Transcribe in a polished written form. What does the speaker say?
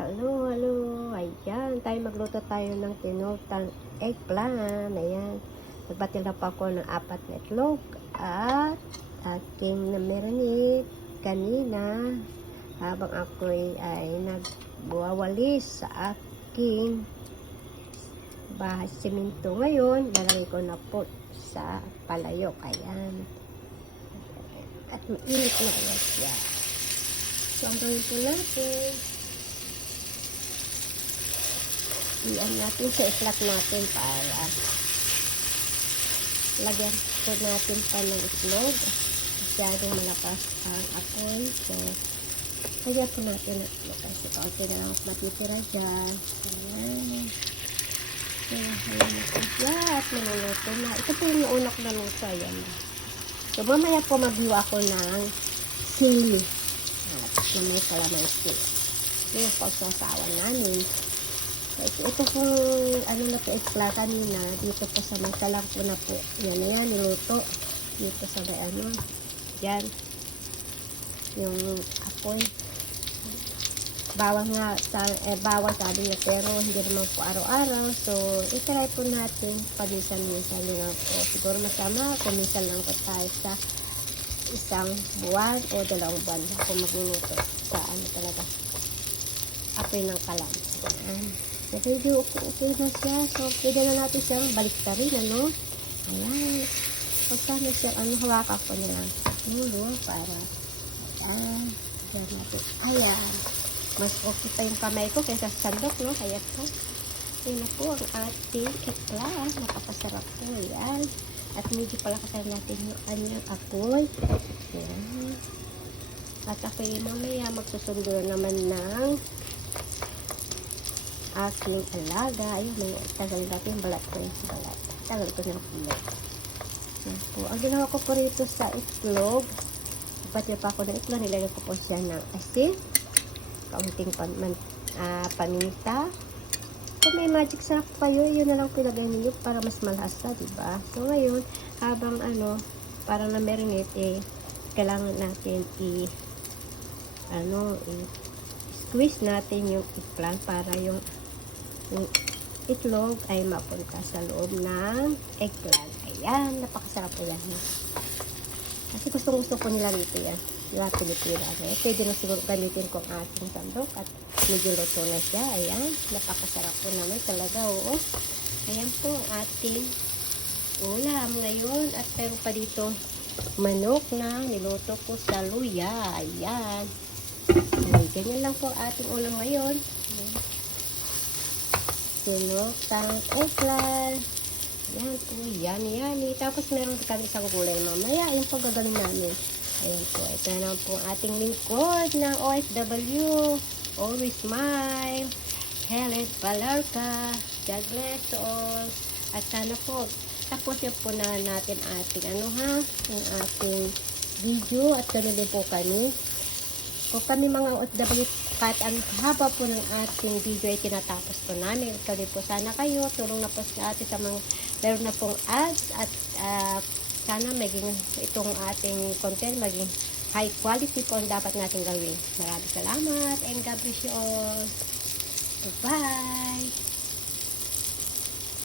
Hello, hello. Ayan, magluto tayo ng tinutang eggplant. Ayan. Nagbatil na pa ako ng 4 na itlog at aking na-marinate kanina habang ako ay nagbuwawalis sa aking bahay simento. Ngayon, lalagay ko na po sa palayok. Ayan. At mainit na ulit yan. So, ang gawin po natin, iyan natin sa iflat natin para lagyan po natin pa ng itlog. Masyadong malakas ang apoy. So, lagyan po natin ng itlog. Kasi kaunti na lang matitira dyan. Ayan. So, ayan na po siya. At naluluto na. Ito po yung unok na luto. Ayan. So, mamaya po mag-view ako ng sili. At na may kalamansi. Ito yung pagsasawan namin. Ito pong ano na po eggplant kanina dito po sa may talang po na po yan niluto dito sa may ano yan yung apoy bawang nga bawang sabi niya pero hindi naman po araw-araw, so itry po natin paminsan-minsan lang po, siguro masama kung minsan lang po tayo sa isang buwan o 2 buwan kung magluluto sa ano talaga apoy ng kalan. Medyo okay na siya. So, pwede na natin siyang baliktarin, ano? Ayan. Pagka na siya, hawakan ko na lang sa ulo para, ayan. Ayan natin. Ayan. Mas okay pa yung kamay ko kaysa sa sandok, no? Kaya po. Ayan na po ang ating eggplant. Napakasarap po. Ayan. At medyo palakasan natin yung kanyang apoy. Ayan. At ako yung mamaya magsusundo naman ng aking alaga. Ayun, may tagal natin yung balat ko yung balat. Tagal ko ng kulot. So, ang ginawa ko po rito sa itlog, pati pa ako ng itlog, nilagay ko po siya ng asin, kaunting paminta. Kung may magic sarap kayo, yun na lang pilagay ninyo para mas malasa, diba? So, ngayon, habang parang na-marinate, kailangan natin squeeze natin yung eggplant para yung itlog ay mapunta sa loob ng eggplant. Ayan, napakasarap po yan. Kasi gustong-gusto po nila rito yan. Yung Pilipina. Pwede na siguro gamitin ko ang ating sandok at medyo luto na siya. Ayan, napakasarap po naman talaga. Oo. Ayan po ang ating ulam ngayon. At meron pa dito manok na niluto ko sa luya. Ayan. Ganyan lang po ating ulam ngayon. Tinutang eggplant. Yan po, yummy. Tapos meron kami isang gulay mamaya. Yung paggagaling namin. Ayan po, ito na po ang ating lingkod ng OFW. Always smile. Helen Palarca. God bless to all. At sana po, tapusin po na natin ating yung ating video. At ganoon din po kami. Kung kami mga OFW, kahit ang haba po ng ating video ay tinatapos po namin. Kami po sana kayo, tulong na po sa atin sa mga meron na pong ads at sana maging itong ating content maging high quality po ang dapat natin gawin. Maraming salamat and God bless you all. Bye!